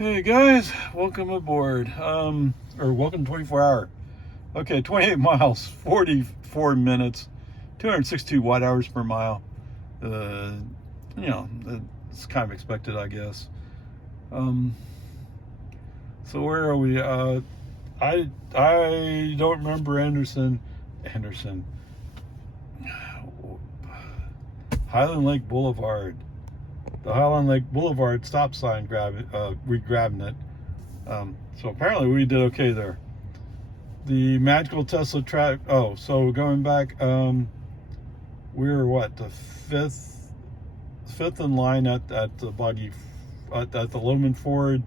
Hey guys, welcome aboard. Or welcome 24 hour. Okay, 28 miles, 44 minutes, 262 watt hours per mile. Uh, it's kind of expected, I guess. Um, so where are we? I don't remember Anderson, Highland Lake Boulevard. The Highland Lake Boulevard stop sign we grabbing it. So apparently we did okay there. The magical Tesla track. Oh, so going back, we're what, the fifth in line at the buggy at the Loman Ford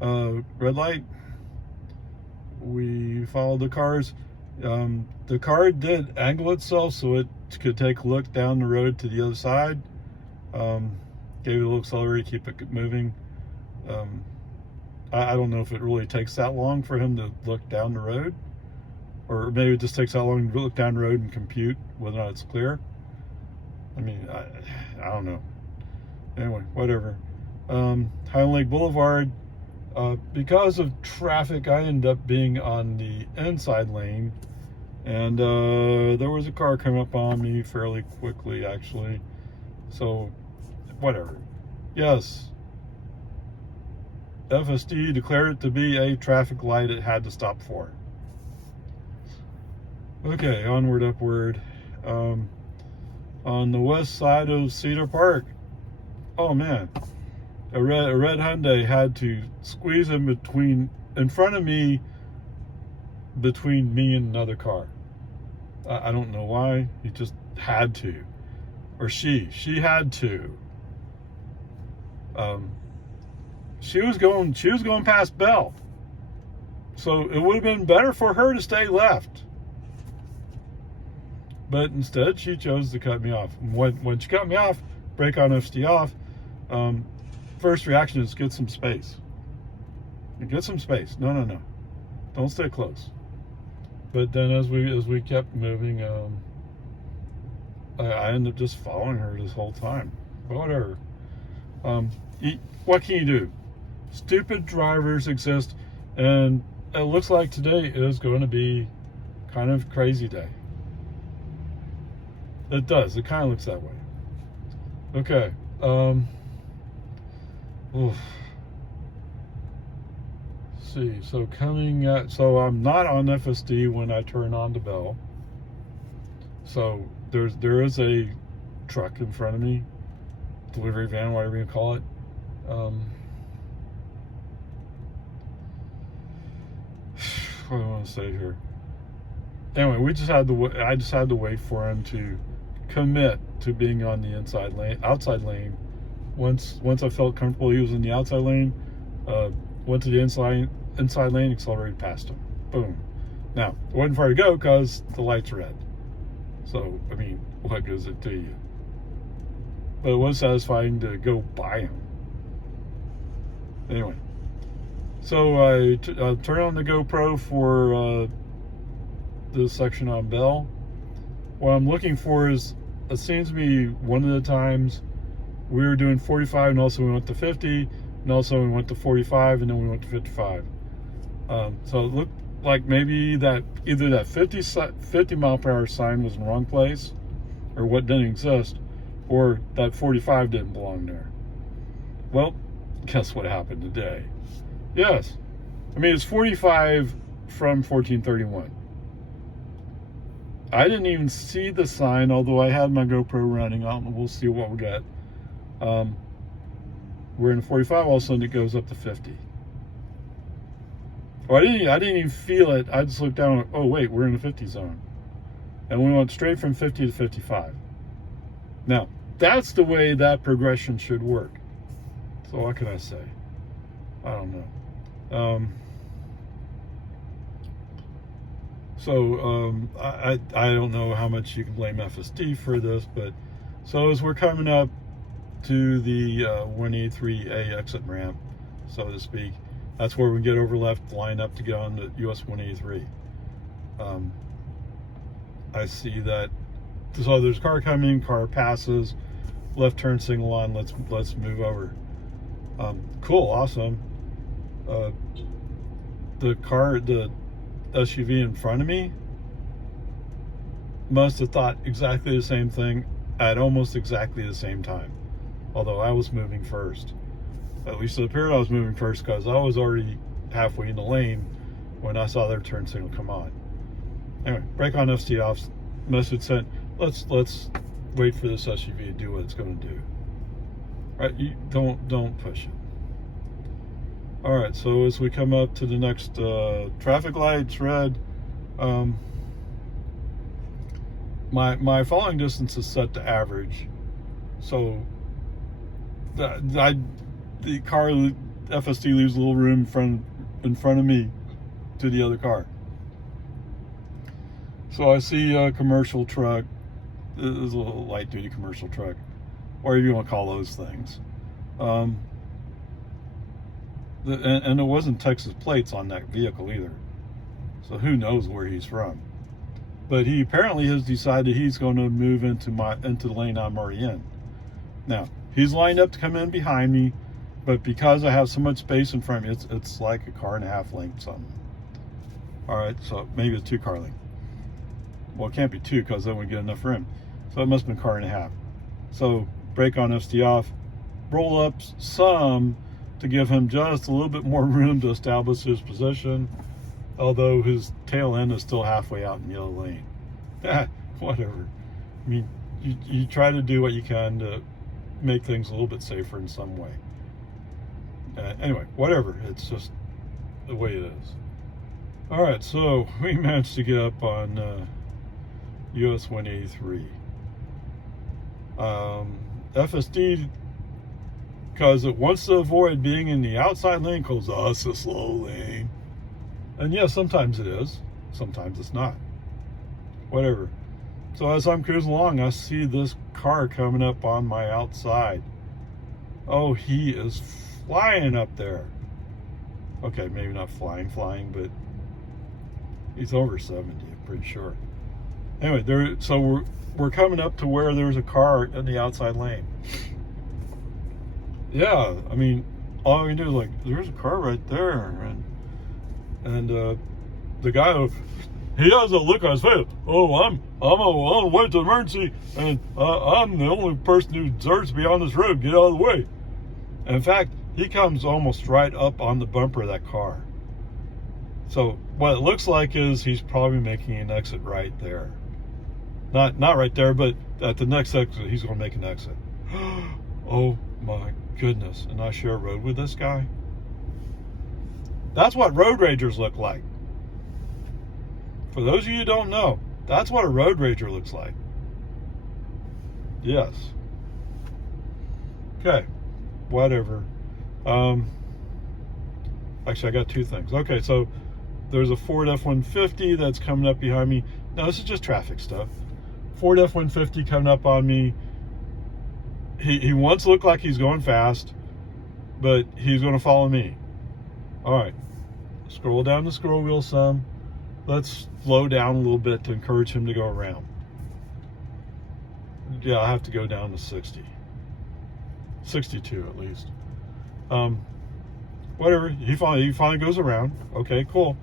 red light. We followed the cars. The car did angle itself so it could take a look down the road to the other side. Gave it a little accelerator, keep it moving. I don't know if it really takes that long for him to look down the road, or maybe it just takes that long to look down the road and compute whether or not it's clear. I mean, I don't know. Anyway, whatever. Highland Lake Boulevard, because of traffic, I ended up being on the inside lane, and there was a car coming up on me fairly quickly, actually. So, whatever. Yes. FSD declared it to be a traffic light it had to stop for. Okay, onward, upward. On the west side of Cedar Park, oh man, a red Hyundai had to squeeze in front of me, between me and another car. I don't know why. He just had to, or she had to. She was going past Bell, so it would have been better for her to stay left. But instead, she chose to cut me off. When she cut me off, brake on FSD off. First reaction is get some space. Get some space. No. Don't stay close. But then as we kept moving, I ended up just following her this whole time. But whatever. What can you do? Stupid drivers exist, and it looks like today is going to be kind of crazy day. It does. It kind of looks that way. Okay. Oof. See. So I'm not on FSD when I turn on to Bell. So there is a truck in front of me, delivery van, whatever you call it. What do I want to say here? Anyway, I just had to wait for him to commit to being on the outside lane. Once I felt comfortable he was in the outside lane, went to the inside lane, accelerated past him. Boom. Now, it wasn't far to go because the light's red. So, I mean, what goes it to you? But it was satisfying to go by him. Anyway, so I turn on the GoPro for this section on Bell. What I'm looking for is, it seems to me one of the times we were doing 45 and also we went to 50, and also we went to 45 and then we went to 55. So it looked like maybe either that 50 mile per hour sign was in the wrong place, or what didn't exist, or that 45 didn't belong there. Well, guess what happened today? Yes. I mean, it's 45 from 1431. I didn't even see the sign, although I had my GoPro running on. We'll see what we get. We're in 45, all of a sudden it goes up to 50. Oh, I didn't even feel it. I just looked down, oh wait, we're in the 50 zone. And we went straight from 50 to 55. Now, that's the way that progression should work. So what can I say? I don't know. I don't know how much you can blame FSD for this, but so as we're coming up to the 183A exit ramp, so to speak, that's where we get over left, line up to get on the US 183. I see that, so there's a car coming, car passes, left turn signal on, let's move over. Cool, awesome. the SUV in front of me must have thought exactly the same thing at almost exactly the same time. Although I was moving first. At least it appeared I was moving first because I was already halfway in the lane when I saw their turn signal come on. Anyway, brake on FT off. Message sent. Let's wait for this SUV to do what it's going to do. All right, you don't push it. All right, so as we come up to the next traffic lights, red. My following distance is set to average, so the car FSD leaves a little room in front of me to the other car. So I see a commercial truck. This is a little light duty commercial truck, or if you want to call those things. And it wasn't Texas plates on that vehicle either. So who knows where he's from. But he apparently has decided he's going to move into the lane I'm already in. Now, he's lined up to come in behind me, but because I have so much space in front of me, it's like a car and a half length something. All right, so maybe it's 2 car length. Well, it can't be 2 because then we get enough room. So it must have been car and a half. So brake on FT off, roll up some to give him just a little bit more room to establish his position, although his tail end is still halfway out in the other lane. Whatever. I mean, you try to do what you can to make things a little bit safer in some way. Anyway, whatever. It's just the way it is. All right, so we managed to get up on US 183. FSD, because it wants to avoid being in the outside lane, calls us a slow lane. And yes, sometimes it is. Sometimes it's not. Whatever. So as I'm cruising along, I see this car coming up on my outside. Oh, he is flying up there. Okay, maybe not flying, but he's over 70, I'm pretty sure. Anyway, so we're coming up to where there's a car in the outside lane. Yeah, I mean, all we can do is like, there's a car right there, and the guy, he has a look on his face. Oh, I'm on the way to emergency, and I'm the only person who deserves to be on this road. Get out of the way. And in fact, he comes almost right up on the bumper of that car. So what it looks like is he's probably making an exit right there. Not right there, but at the next exit, he's going to make an exit. Oh my goodness. And I share a road with this guy? That's what road ragers look like. For those of you who don't know, that's what a road rager looks like. Yes. Okay. Whatever. Actually, I got 2 things. Okay, so there's a Ford F-150 that's coming up behind me. Now, this is just traffic stuff. Ford F-150 coming up on me. He wants to look like he's going fast, but he's going to follow me. All right. Scroll down the scroll wheel some. Let's slow down a little bit to encourage him to go around. Yeah, I have to go down to 60. 62 at least. Whatever. He finally goes around. Okay, cool.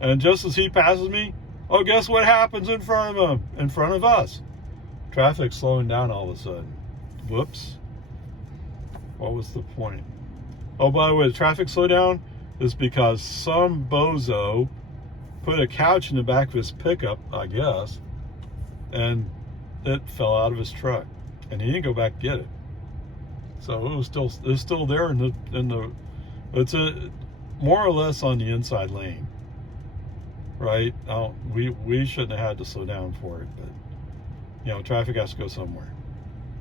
And just as he passes me, oh, guess what happens in front of him? In front of us. Traffic's slowing down all of a sudden. Whoops. What was the point? Oh, by the way, the traffic slowdown is because some bozo put a couch in the back of his pickup, I guess, and it fell out of his truck, and he didn't go back to get it. So it's still there it's more or less on the inside lane, right? We shouldn't have had to slow down for it, but traffic has to go somewhere.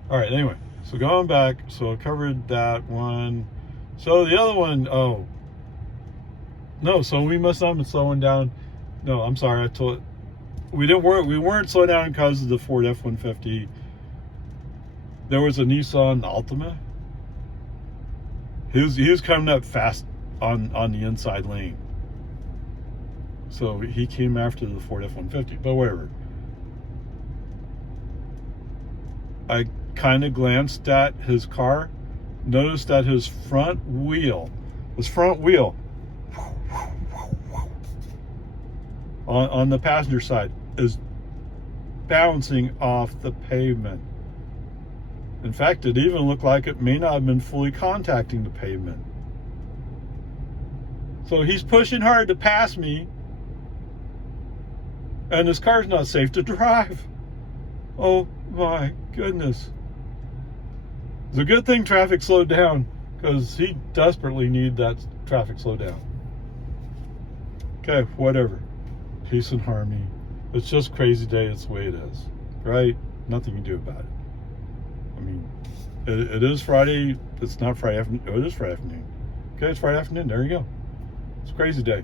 All right, anyway, so going back, so I covered that one. So the other one, oh no, so we must not have been slowing down. No, I'm sorry, we weren't slowing down because of the Ford F-150. There was a Nissan Altima. He was coming up fast on the inside lane. So he came after the Ford F-150, but whatever. I kind of glanced at his car, noticed that his front wheel on the passenger side is bouncing off the pavement. In fact, it even looked like it may not have been fully contacting the pavement. So he's pushing hard to pass me, and this car's not safe to drive. Oh my goodness. It's a good thing traffic slowed down, because he desperately needed that traffic slowed down. Okay, whatever. Peace and harmony. It's just crazy day. It's the way it is, right? Nothing you can do about it. I mean, it is Friday. It's not Friday afternoon. Oh, it is Friday afternoon. Okay, it's Friday afternoon. There you go. It's a crazy day.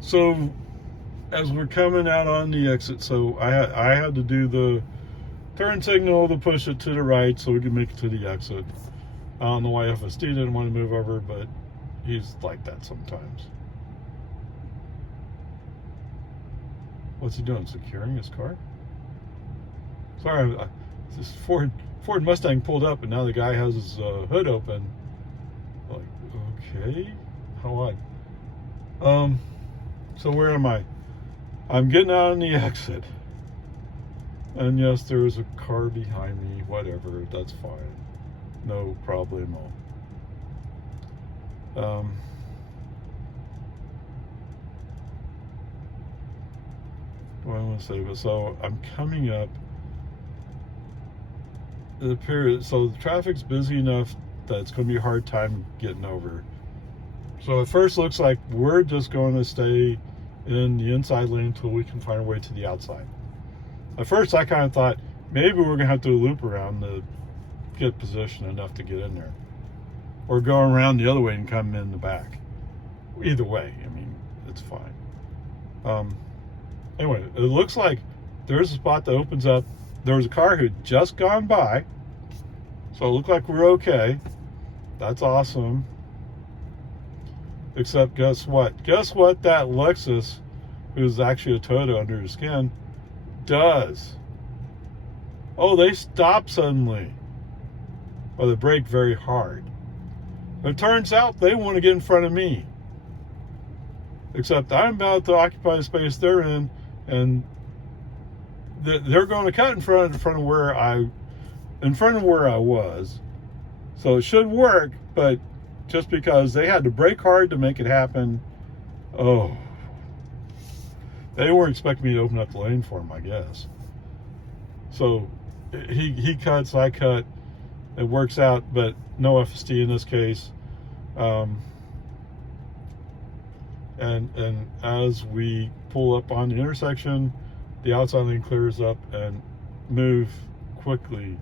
So as we're coming out on the exit, so I had to do the turn signal to push it to the right so we can make it to the exit. I don't know why FSD didn't want to move over, but he's like that sometimes. What's he doing? Securing his car? Sorry, this Ford Mustang pulled up, and now the guy has his hood open. Like, okay, how odd. So where am I? I'm getting out on the exit, and yes, there was a car behind me. Whatever, that's fine, no problemo. What I want to say, but so I'm coming up. It appears so the traffic's busy enough that it's going to be a hard time getting over. So at first, looks like we're just going to stay in the inside lane until we can find a way to the outside. At first, I kind of thought maybe we're going to have to loop around to get position enough to get in there, or go around the other way and come in the back. Either way, I mean, it's fine. Anyway, it looks like there's a spot that opens up. There was a car who had just gone by, so it looked like we're okay. That's awesome. Except guess what? Guess what that Lexus, who's actually a Toyota under his skin, does? Oh, they stop suddenly. Or they brake very hard. It turns out they want to get in front of me. Except I'm about to occupy the space they're in, and they're going to cut in front of where I was. So it should work, but just because they had to brake hard to make it happen, oh, they weren't expecting me to open up the lane for them, I guess. So he cuts, I cut, it works out, but no FSD in this case. And as we pull up on the intersection, the outside lane clears up and move quickly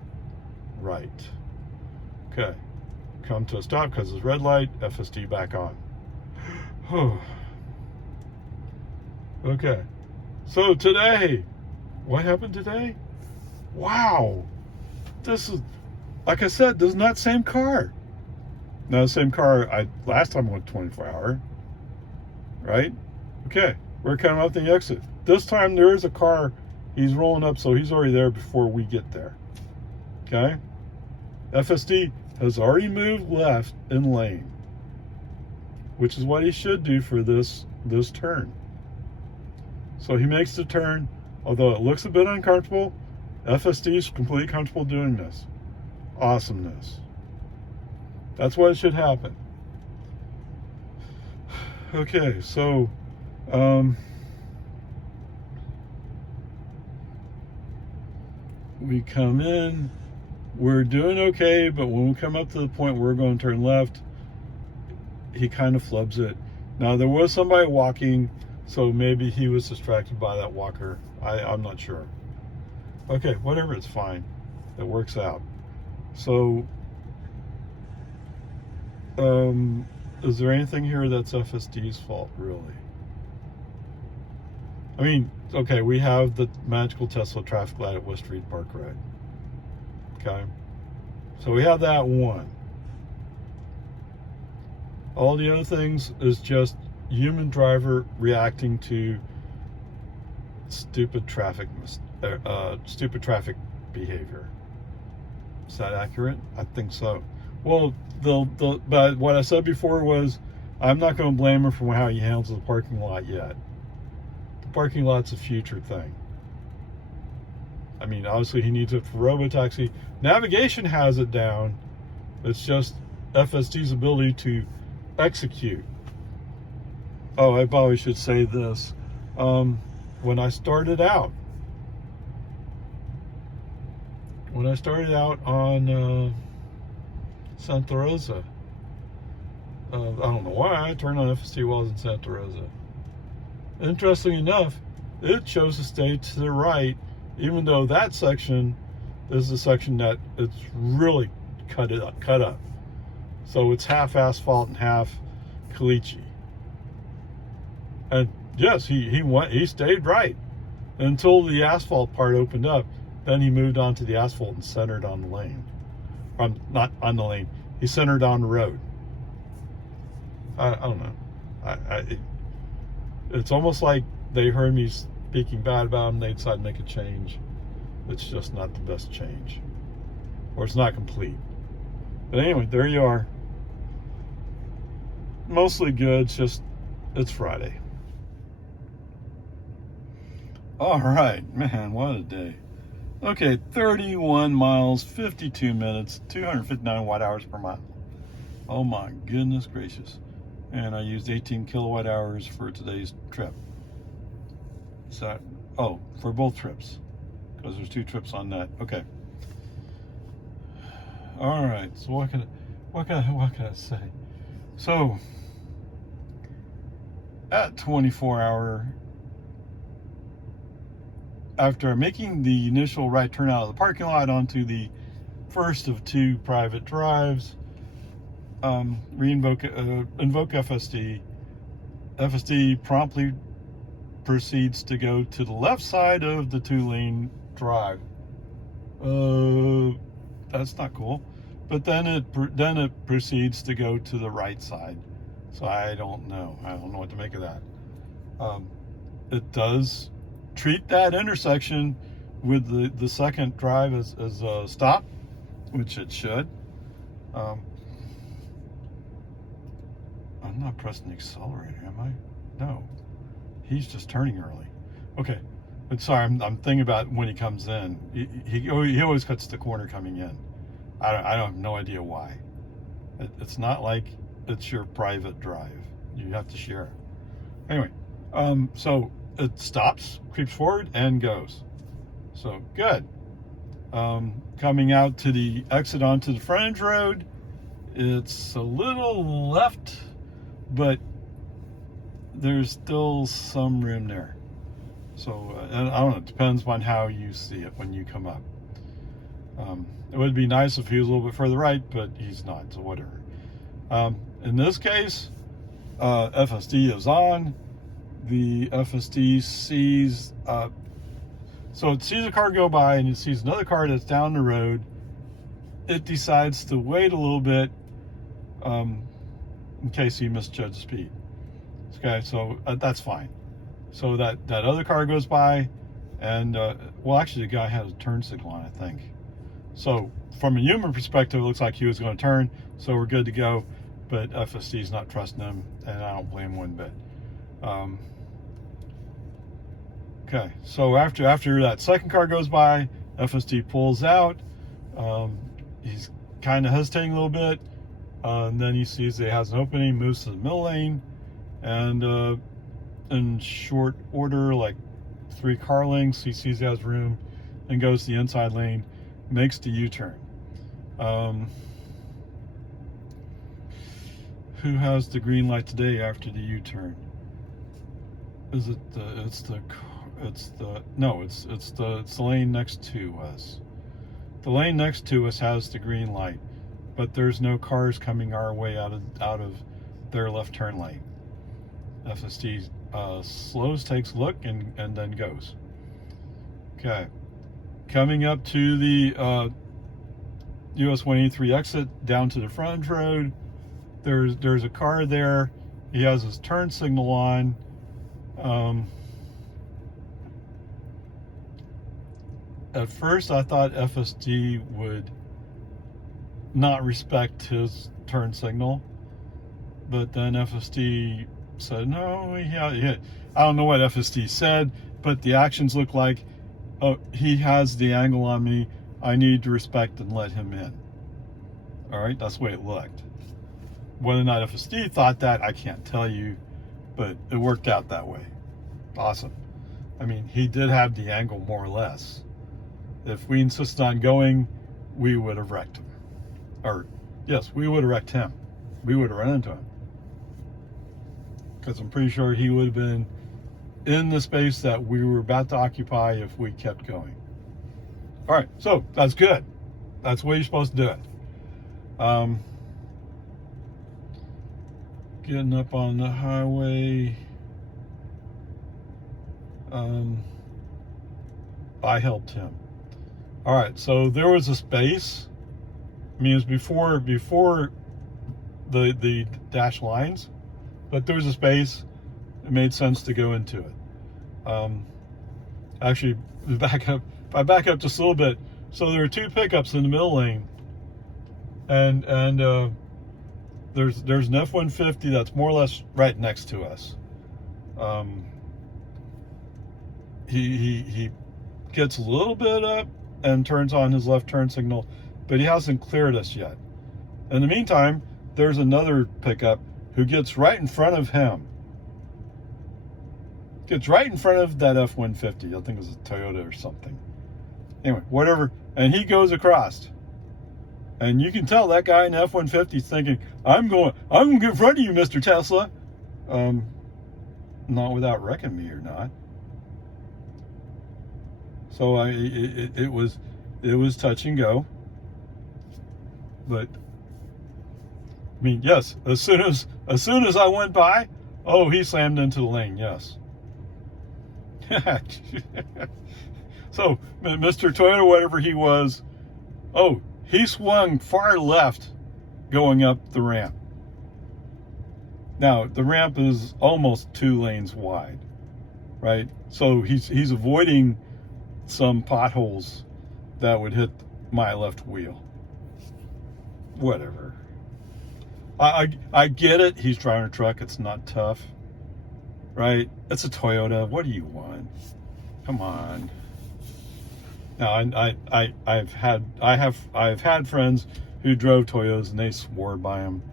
right. Okay, come to a stop because it's red light, FSD back on. Okay, so today, what happened today? Wow, this is, like I said, this is not the same car. Now the same car last time I went 24-hour, right? Okay, we're coming out the exit. This time there is a car, he's rolling up, so he's already there before we get there. Okay? FSD has already moved left in lane, which is what he should do for this turn. So he makes the turn, although it looks a bit uncomfortable. FSD is completely comfortable doing this. Awesomeness. That's what should happen. Okay, so we come in, we're doing okay, but when we come up to the point where we're going to turn left, he kind of flubs it. Now there was somebody walking, so maybe he was distracted by that walker. I'm not sure. Okay, whatever, it's fine. It works out. So is there anything here that's FSD's fault, really? I mean, okay, we have the magical Tesla traffic light at West Street Park Road. Okay, so we have that one. All the other things is just human driver reacting to stupid traffic behavior. Is that accurate? I think so. Well, but what I said before was I'm not going to blame him for how he handles the parking lot yet. The parking lot's a future thing. I mean, obviously he needs it for robotaxi. Navigation has it down. It's just FSD's ability to execute. Oh, I probably should say this. When I started out on Santa Rosa, I don't know why I turned on FSD while I was in Santa Rosa. Interestingly enough, it chose to stay to the right, even though that section is the section that it's really cut up. So it's half asphalt and half caliche. And yes, he stayed right until the asphalt part opened up. Then he moved on to the asphalt and centered on the lane. Not on the lane. He centered on the road. I don't know. It's almost like they heard me speaking bad about him. They decided to make a change. It's just not the best change, or it's not complete. But anyway, there you are. Mostly good. It's Friday. All right, man, what a day. Okay, 31 miles, 52 minutes, 259 watt hours per mile. Oh my goodness gracious. And I used 18 kilowatt hours for today's trip. So, for both trips, because there's 2 trips on that. Okay. All right. So what can I say? So at 24-hour, after making the initial right turn out of the parking lot onto the first of 2 private drives, invoke FSD. FSD promptly proceeds to go to the left side of the 2-lane drive. That's not cool. But then it proceeds to go to the right side. So I don't know what to make of that. It does treat that intersection with the second drive as a stop, which it should. I'm not pressing the accelerator, am I? No. He's just turning early. Okay. But sorry, I'm thinking about when he comes in. He always cuts the corner coming in. I have no idea why. It's not like it's your private drive. You have to share. Anyway, so it stops, creeps forward, and goes. So good. Coming out to the exit onto the frontage road, it's a little left, but there's still some room there. So I don't know, it depends on how you see it when you come up. It would be nice if he was a little bit further right, but he's not, so whatever. In this case, FSD is on. The FSD sees, so it sees a car go by and it sees another car that's down the road. It decides to wait a little bit in case he misjudged speed. Okay, so that's fine. So that other car goes by, and well, actually, the guy had a turn signal on, I think. So from a human perspective, it looks like he was going to turn, so we're good to go. But FSD's not trusting him, and I don't blame him one bit. Okay, so after that second car goes by, FSD pulls out. He's kind of hesitating a little bit, and then he sees it has an opening, moves to the middle lane, and in short order, like 3 car lengths, he sees he has room and goes to the inside lane, makes the U-turn. Who has the green light today after the U-turn? Is it it's the lane next to us. The lane next to us has the green light, but there's no cars coming our way out of their left turn lane. FSD slows, takes a look, and then goes. Okay, coming up to the US 183 exit down to the frontage road. There's a car there. He has his turn signal on. At first, I thought FSD would not respect his turn signal, but then FSD said, no, I don't know what FSD said, but the actions look like, oh, he has the angle on me. I need to respect and let him in. All right, that's the way it looked. Whether or not FSD thought that, I can't tell you, but it worked out that way. Awesome. I mean, he did have the angle more or less. If we insisted on going, we would have wrecked him. Or, yes, we would have wrecked him. We would have run into him. Because I'm pretty sure he would have been in the space that we were about to occupy if we kept going. All right, so that's good. That's the way you're supposed to do it. Getting up on the highway. I helped him. All right, so there was a space. I mean, it was before the dash lines, but there was a space. It made sense to go into it. Actually, if I back up just a little bit, so there are two pickups in the middle lane, and there's an F-150 that's more or less right next to us. He gets a little bit up and turns on his left turn signal, but he hasn't cleared us yet. In the meantime, there's another pickup who gets right in front of him. Gets right in front of that F-150. I think it was a Toyota or something. Anyway, whatever. And he goes across. And you can tell that guy in the F-150 is thinking, I'm going to get in front of you, Mr. Tesla. Not without wrecking me or not. So it was touch and go. But I mean, yes, as soon as I went by, oh, he slammed into the lane, yes. So Mr. Toyota, whatever he was, oh, he swung far left going up the ramp. Now, the ramp is almost 2 lanes wide, right? So he's avoiding some potholes that would hit my left wheel. Whatever. I get it. He's driving a truck. It's not tough, right? It's a Toyota. What do you want? Come on. Now, I've had friends who drove Toyotas and they swore by them,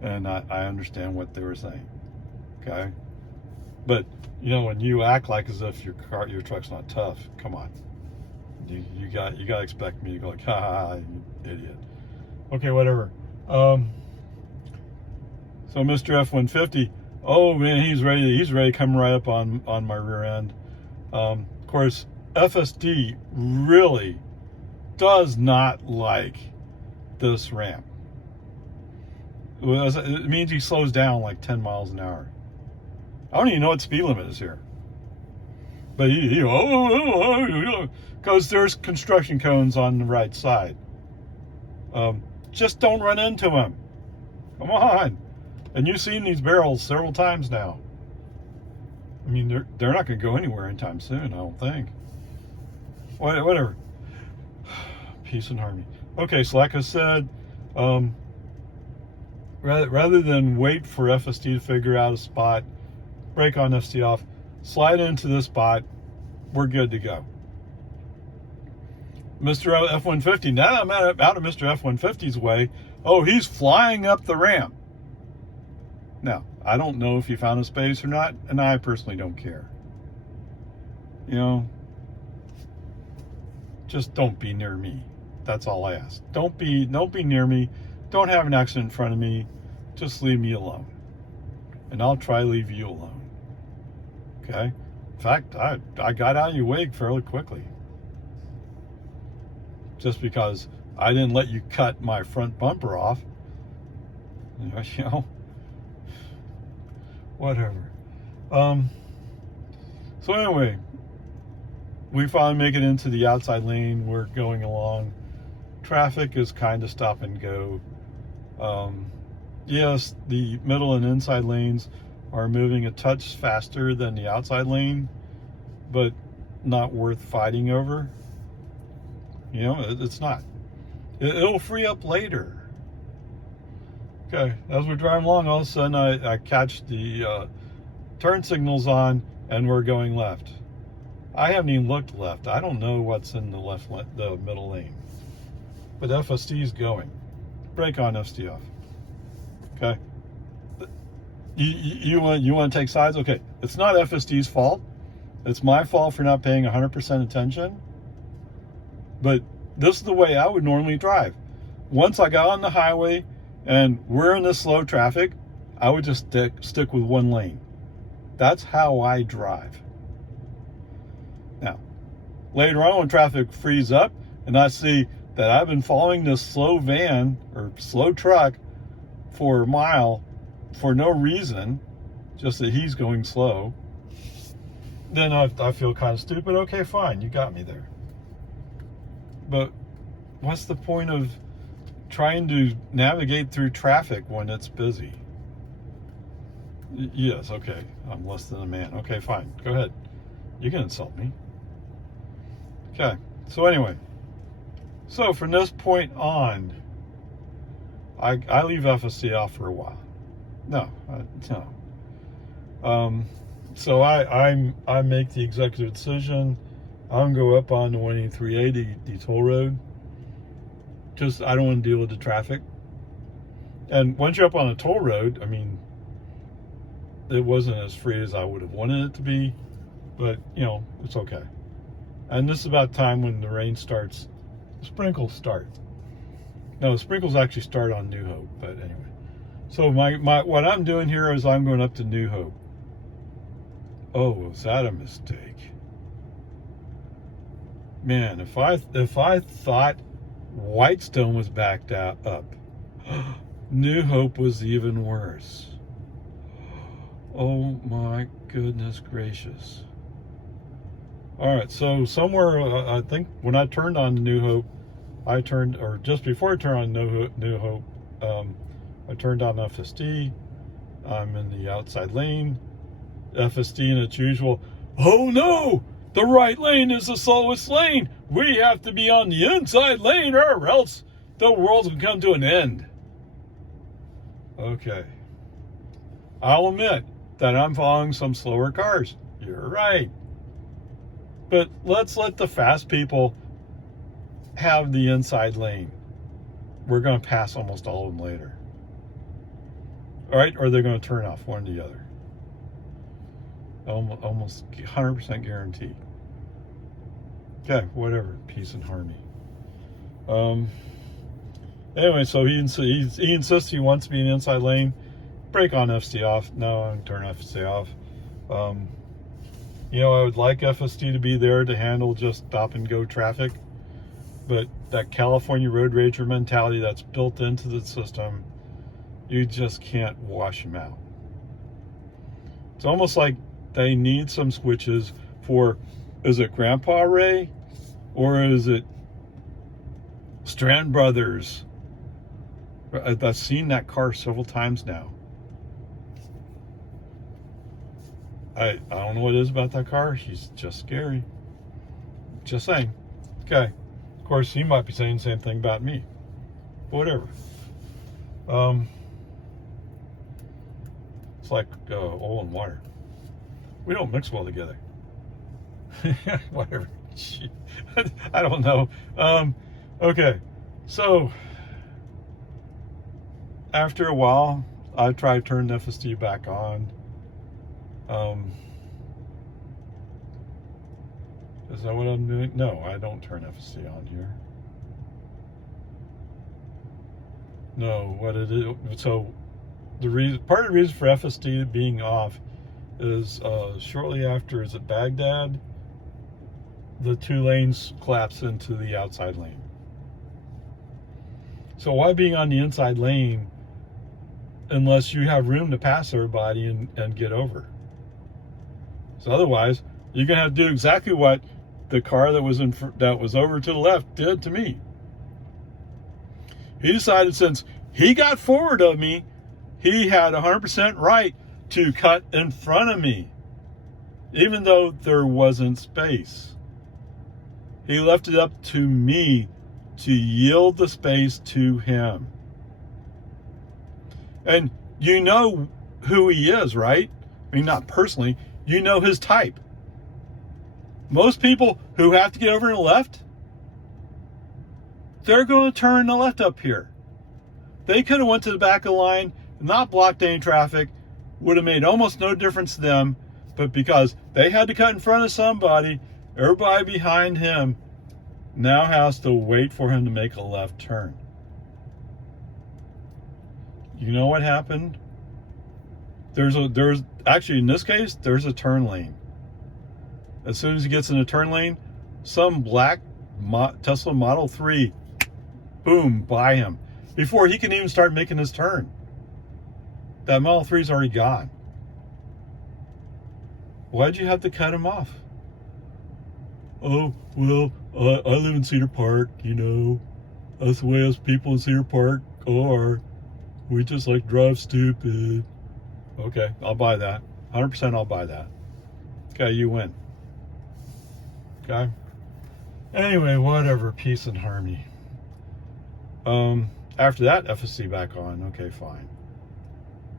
and I understand what they were saying. Okay, but you know, when you act like as if your truck's not tough, come on. You got to expect me to go like, ha ha, ha, you idiot. Okay, whatever. So Mr. F-150, oh man, he's ready coming right up on my rear end. Of course, FSD really does not like this ramp. It means he slows down like 10 miles an hour. I don't even know what speed limit is here. But because there's construction cones on the right side. Just don't run into them. Come on. And you've seen these barrels several times now. I mean, they're not going to go anywhere anytime soon, I don't think. Whatever. Peace and harmony. Okay, so like I said, rather than wait for FSD to figure out a spot, brake on FSD off, slide into this spot, we're good to go. Mr. F-150, now I'm out of Mr. F-150's way. Oh, he's flying up the ramp. Now, I don't know if he found a space or not, and I personally don't care. You know, just don't be near me. That's all I ask. Don't be near me. Don't have an accident in front of me. Just leave me alone. And I'll try to leave you alone. Okay? In fact, I got out of your way fairly quickly. Just because I didn't let you cut my front bumper off. You know, whatever. So anyway, we finally make it into the outside lane. We're going along. Traffic is kind of stop and go. Yes, the middle and inside lanes are moving a touch faster than the outside lane, but not worth fighting over. You know, it's not. It'll free up later. Okay, as we're driving along, all of a sudden I catch the turn signals on, and we're going left. I haven't even looked left. I don't know what's in the middle lane. But FSD is going. Brake on, FSD off. Okay. You want to take sides? Okay. It's not FSD's fault. It's my fault for not paying 100% attention. But this is the way I would normally drive. Once I got on the highway and we're in this slow traffic, I would just stick with one lane. That's how I drive. Now, later on when traffic frees up and I see that I've been following this slow van or slow truck for a mile for no reason, just that he's going slow, then I feel kind of stupid. Okay, fine, you got me there. But what's the point of trying to navigate through traffic when it's busy? Yes, okay, I'm less than a man. Okay, fine, go ahead. You can insult me. Okay, so anyway, so from this point on, I leave FSC off for a while. No. So I make the executive decision. I'm gonna go up on the 183A, the toll road. Just I don't want to deal with the traffic. And once you're up on a toll road, I mean, it wasn't as free as I would have wanted it to be, but you know, it's okay. And this is about time when the rain starts, the sprinkles start. No, the sprinkles actually start on New Hope, but anyway. So what I'm doing here is I'm going up to New Hope. Oh, was that a mistake? Man, if I thought Whitestone was backed up, New Hope was even worse. Oh my goodness gracious. All right, so somewhere, I think when I turned on New Hope, or just before I turned on New Hope, I turned on FSD. I'm in the outside lane. FSD in its usual, oh no, the right lane is the slowest lane. We have to be on the inside lane or else the world will come to an end. Okay. I'll admit that I'm following some slower cars. You're right. But let's let the fast people have the inside lane. We're going to pass almost all of them later. All right? Or they're going to turn off, one or the other. Almost 100% guaranteed. Okay, whatever. Peace and harmony. Anyway, so he insists he wants me in the inside lane. Brake on FSD off. No, I'm turn FSD off. You know, I would like FSD to be there to handle just stop and go traffic, but that California road rager mentality that's built into the system, you just can't wash them out. It's almost like they need some switches for, is it Grnpa Ray or is it Strand Brothers? I've seen that car several times now. I don't know what it is about that car. He's just scary. Just saying. Okay. Of course, he might be saying the same thing about me. Whatever. It's like oil and water. We don't mix well together. Whatever. I don't know. Okay. So, after a while, I try to turn the FSD back on. Is that what I'm doing? No, I don't turn FSD on here. No, what it is, so part of the reason for FSD being off is shortly after, is it Baghdad? The two lanes collapse into the outside lane. So why being on the inside lane unless you have room to pass everybody and get over? So otherwise, you're gonna have to do exactly what the car that was over to the left did to me. He decided since he got forward of me, he had 100% right to cut in front of me, even though there wasn't space. He left it up to me to yield the space to him. And you know who he is, right? I mean, not personally. You know his type. Most people who have to get over to the left, they're going to turn the left up here. They could have went to the back of the line, not blocked any traffic, would have made almost no difference to them, but because they had to cut in front of somebody, everybody behind him now has to wait for him to make a left turn. You know what happened? There's actually, in this case, there's a turn lane. As soon as he gets in a turn lane, some black Tesla Model 3, boom, by him. Before he can even start making his turn. That Model 3's already gone. Why'd you have to cut him off? Oh, well, I live in Cedar Park, you know. That's the way us people in Cedar Park are. We just like to drive stupid. Okay, I'll buy that. 100% I'll buy that. Okay, you win. Okay? Anyway, whatever. Peace and harmony. After that, FSD back on. Okay, fine.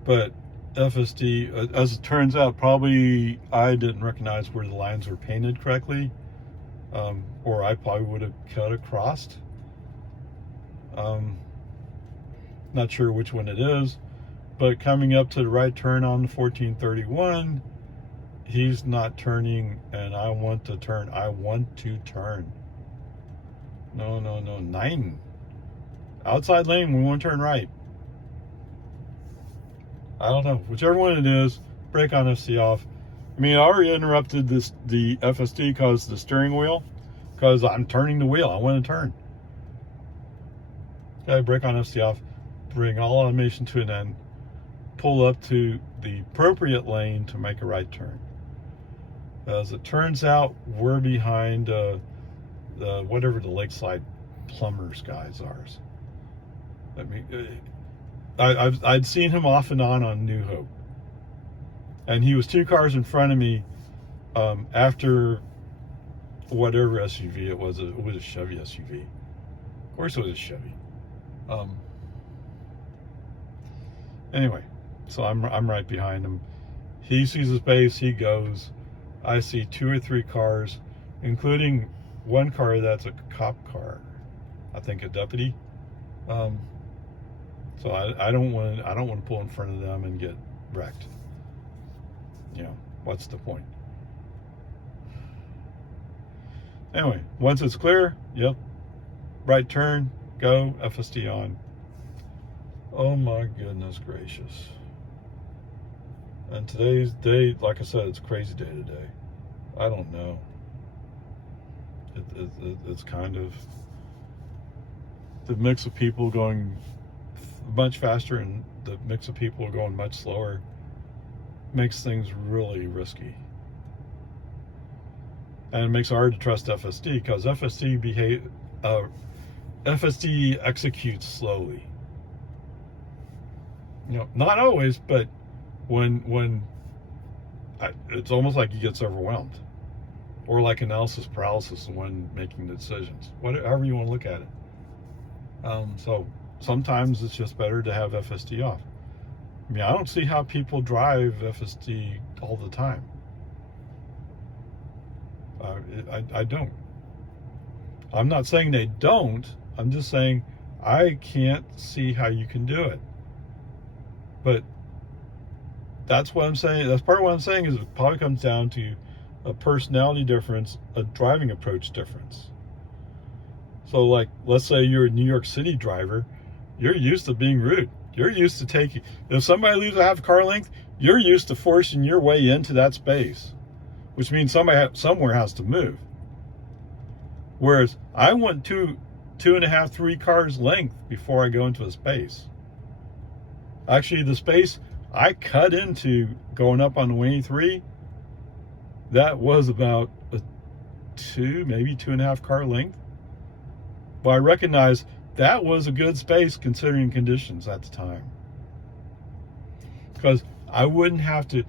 But FSD, as it turns out, probably I didn't recognize where the lines were painted correctly. Or I probably would have cut across. Not sure which one it is. But coming up to the right turn on 1431, he's not turning, and I want to turn. I want to turn. No. 9. Outside lane, we want to turn right. I don't know. Whichever one it is, brake on FSD off. I mean, I already interrupted the FSD because the steering wheel, because I'm turning the wheel. I want to turn. Okay, brake on FSD off. Bring all automation to an end. Pull up to the appropriate lane to make a right turn. As it turns out, we're behind whatever the Lakeside Plumbers guys are. I'd seen him off and on New Hope, and he was 2 cars in front of me after whatever SUV it was. It was a Chevy SUV. Of course, it was a Chevy. Anyway, so I'm right behind him. He sees his base. He goes. I see 2 or 3 cars, including one car that's a cop car. I think a deputy. So I don't want to pull in front of them and get wrecked. You know, what's the point? Anyway, once it's clear, yep, right turn, go, FSD on. Oh my goodness gracious. And today's day, like I said, it's a crazy day today. I don't know. It's kind of the mix of people going much faster and the mix of people going much slower makes things really risky. And it makes it hard to trust FSD because FSD executes slowly. You know, not always, but when it's almost like he gets overwhelmed, or like analysis paralysis when making the decisions. However you want to look at it. So sometimes it's just better to have FSD off. I mean, I don't see how people drive FSD all the time. I don't. I'm not saying they don't. I'm just saying I can't see how you can do it. But that's what I'm saying. That's part of what I'm saying is it probably comes down to a personality difference, a driving approach difference. So like, let's say you're a New York City driver, you're used to being rude. You're used to taking, if somebody leaves a half car length, you're used to forcing your way into that space, which means somebody somewhere has to move. Whereas I want 2.5, 3 cars length before I go into a space. Actually, the space I cut into going up on the 183, that was about a 2, maybe 2.5 car length. But I recognize that was a good space considering conditions at the time. Because I wouldn't have to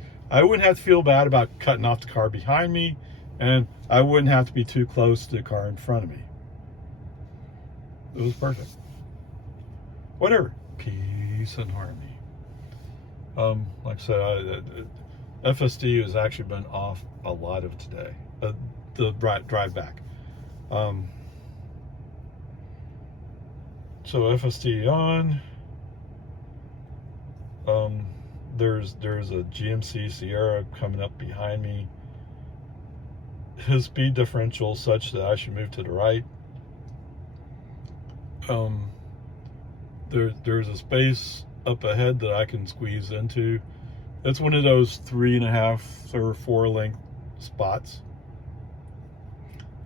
feel bad about cutting off the car behind me, and I wouldn't have to be too close to the car in front of me. It was perfect. Whatever. Peace and harmony. Like I said, FSD has actually been off a lot of today. The drive back. So FSD on. There's a GMC Sierra coming up behind me. His speed differential is such that I should move to the right. There's a space up ahead that I can squeeze into. It's one of those 3.5 or 4 length spots,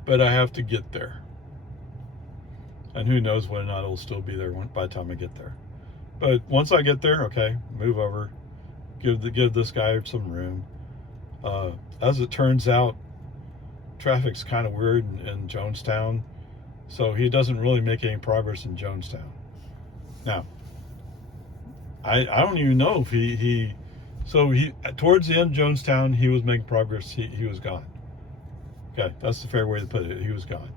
but I have to get there, and who knows whether or not it'll still be there by the time I get there. But once I get there, okay, move over, give this guy some room. As it turns out, traffic's kind of weird in Jonestown, so he doesn't really make any progress in Jonestown. Now, I don't even know if he towards the end of Jonestown, he was making progress. He was gone. Okay, that's the fair way to put it. He was gone.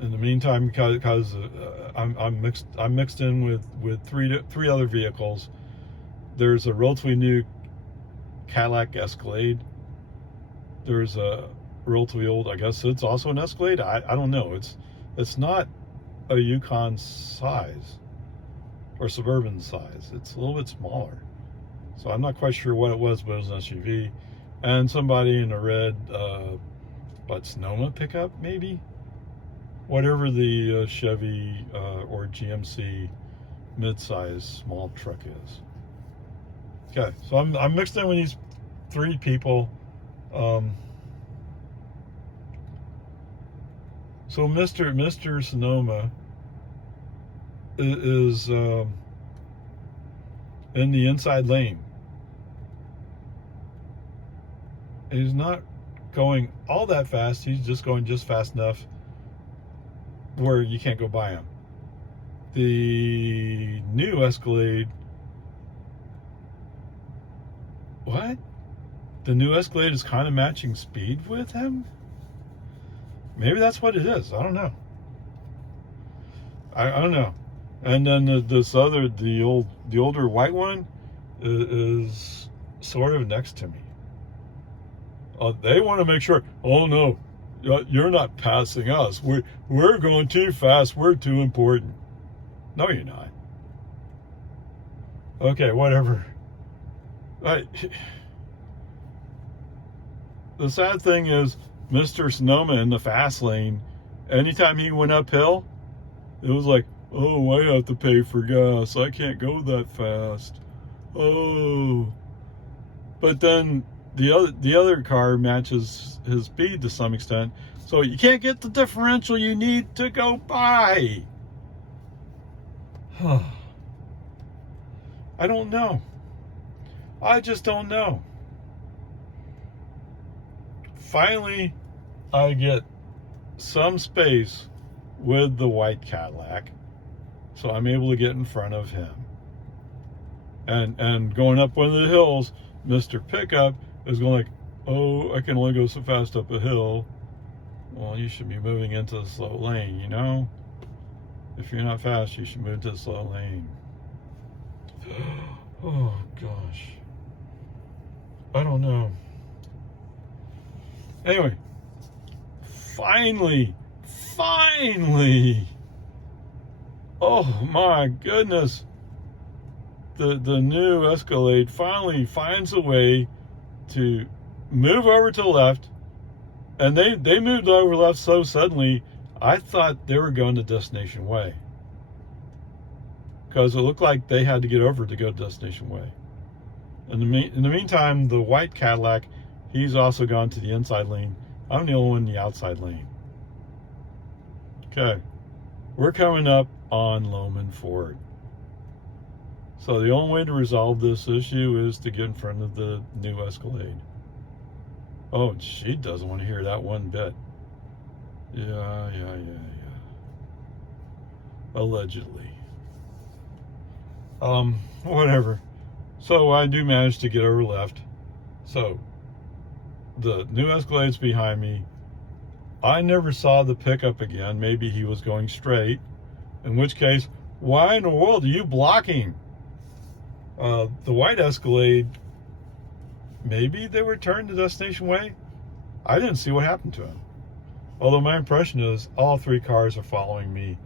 In the meantime, because I'm mixed in with three other vehicles. There's a relatively new Cadillac Escalade. There's a relatively old, I guess it's also an Escalade. I don't know. It's not a Yukon size or Suburban size. It's a little bit smaller. So I'm not quite sure what it was, but it was an SUV. And somebody in a red, Sonoma pickup, maybe? Whatever the Chevy or GMC mid-size small truck is. Okay, so I'm mixed in with these 3 people. So Mr. Sonoma is in the inside lane. He's not going all that fast. He's just going just fast enough where you can't go by him. The new Escalade. What? The new Escalade is kind of matching speed with him? Maybe that's what it is. I don't know. I don't know. And then the older white one is sort of next to me. They want to make sure, oh no, you're not passing us. We're going too fast. We're too important. No, you're not. Okay, whatever. The sad thing is, Mr. Sonoma in the fast lane, anytime he went uphill, it was like, oh, I have to pay for gas. I can't go that fast. Oh. But then the other car matches his speed to some extent, so you can't get the differential you need to go by. I don't know. I just don't know. Finally, I get some space with the white Cadillac, so I'm able to get in front of him. And going up one of the hills, Mr. Pickup is going like, oh, I can only go so fast up a hill. Well, you should be moving into the slow lane, you know? If you're not fast, you should move to the slow lane. Oh, gosh. I don't know. Anyway, finally, oh my goodness, the new Escalade finally finds a way to move over to the left, and they moved over left so suddenly, I thought they were going to Destination Way, because it looked like they had to get over to go to Destination Way. In the meantime, the white Cadillac, he's also gone to the inside lane. I'm the only one in the outside lane. Okay, we're coming up on Loman Ford. So the only way to resolve this issue is to get in front of the new Escalade. Oh, she doesn't want to hear that one bit. Yeah. Allegedly. Whatever. So I do manage to get over left. So the new Escalade's behind me. I never saw the pickup again. Maybe he was going straight, in which case Why in the world are you blocking? The white Escalade, maybe they were turned to Destination Way. I didn't see what happened to him. Although my impression is all three cars are following me,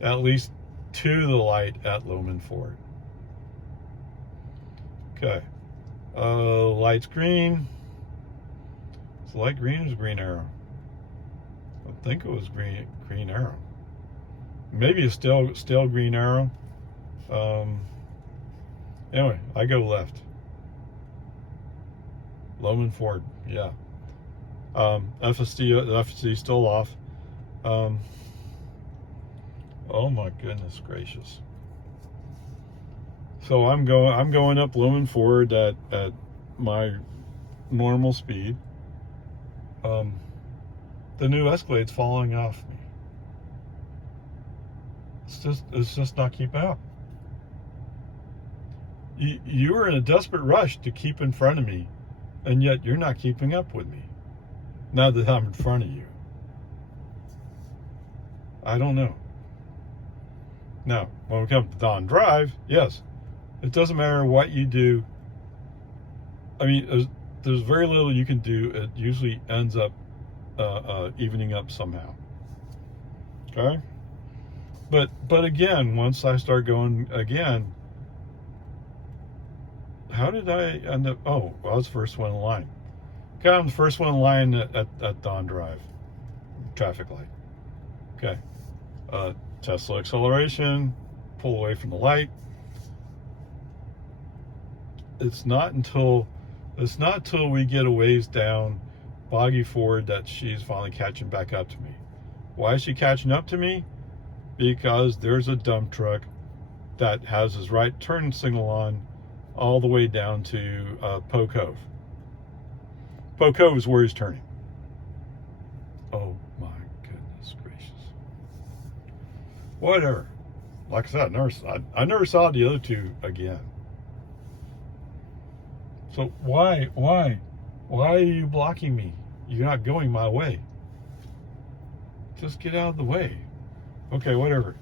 at least to the light at Loman Ford. Okay. Light's green. Is the light green or is it green arrow? I think it was green arrow. Maybe a stale green arrow. Anyway, I go left. Loman Ford, yeah. FSD still off. Oh my goodness gracious. So I'm going up Loman Ford at my normal speed. The new Escalade's falling off me. It's just not keeping up. You are in a desperate rush to keep in front of me, and yet you're not keeping up with me. Now that I'm in front of you. I don't know. Now, when we come to Don Drive, yes, it doesn't matter what you do. I mean, there's very little you can do. It usually ends up evening up somehow. Okay? But again, once I start going again, how did I end up? Oh, I was the first one in line. Okay, I'm the first one in line at Don Drive. Traffic light. Okay. Tesla acceleration. Pull away from the light. It's not until we get a ways down Boggy Ford that she's finally catching back up to me. Why is she catching up to me? Because there's a dump truck that has his right turn signal on all the way down to Poe Cove. Poe Cove is where he's turning. Oh my goodness gracious. Whatever. Like I said, I never saw the other two again. So why are you blocking me? You're not going my way. Just get out of the way. Okay, whatever.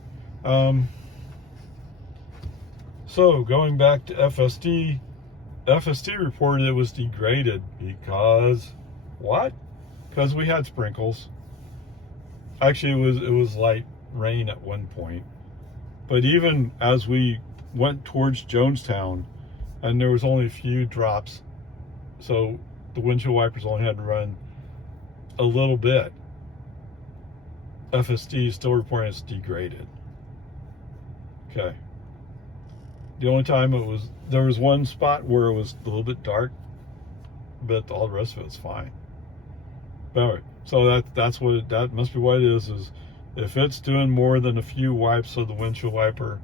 So going back to FSD reported it was degraded because what? Because we had sprinkles. Actually, it was light rain at one point. But even as we went towards Jonestown, and there was only a few drops, so the windshield wipers only had to run a little bit. FSD is still reporting it's degraded. Okay. The only time there was one spot where it was a little bit dark, but all the rest of it's fine. But anyway, so that must be what it is if it's doing more than a few wipes of the windshield wiper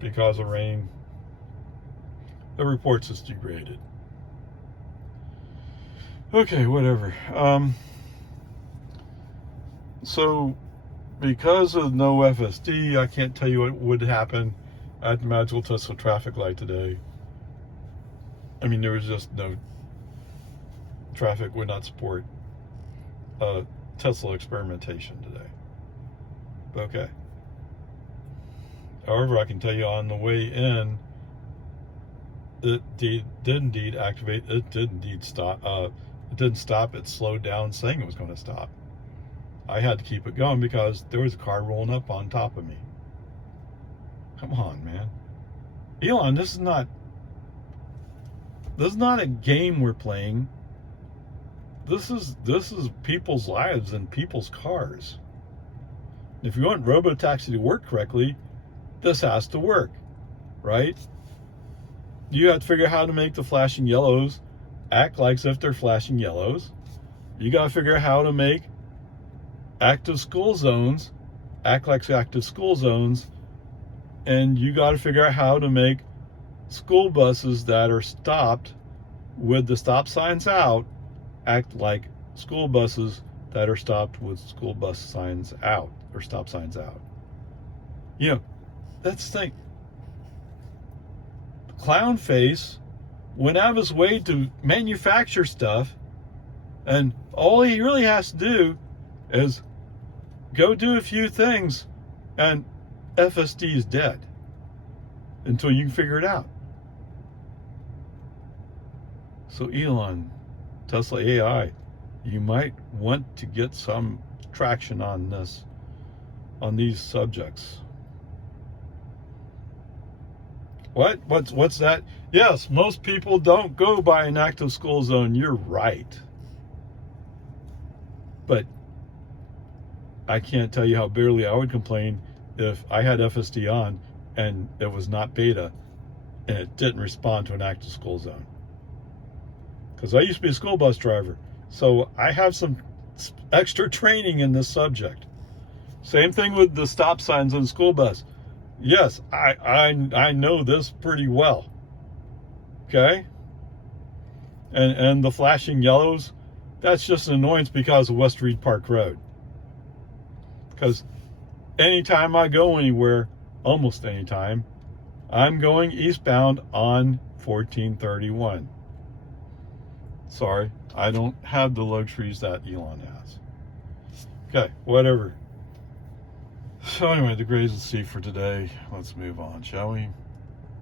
because of rain, it reports it's degraded. Okay, whatever. So because of no FSD, I can't tell you what would happen at the Magical Tesla traffic light today. I mean, there was just no traffic would not support Tesla experimentation today. Okay. However, I can tell you on the way in, it did indeed activate. It did indeed stop. It didn't stop. It slowed down, saying it was going to stop. I had to keep it going because there was a car rolling up on top of me. Come on, man. Elon, this is not a game we're playing. This is people's lives and people's cars. If you want robotaxi to work correctly, this has to work, right? You have to figure out how to make the flashing yellows act like as if they're flashing yellows. You got to figure out how to make active school zones act like active school zones. And you got to figure out how to make school buses that are stopped with the stop signs out act like school buses that are stopped with school bus signs out or stop signs out. You know, that's the thing. Clown Face went out of his way to manufacture stuff, and all he really has to do is go do a few things, and FSD is dead until you can figure it out. So Elon, Tesla AI, you might want to get some traction on this, on these subjects. What's that? Yes, most people don't go by an active school zone. You're right. But I can't tell you how bitterly I would complain if I had FSD on and it was not beta and it didn't respond to an active school zone. Because I used to be a school bus driver, so I have some extra training in this subject. Same thing with the stop signs on the school bus. Yes, I know this pretty well. Okay? And the flashing yellows, that's just an annoyance because of West Reed Park Road. Because anytime I go anywhere, almost anytime, I'm going eastbound on 1431. Sorry, I don't have the luxuries that Elon has. Okay, whatever. So anyway, the grades at sea for today. Let's move on, shall we?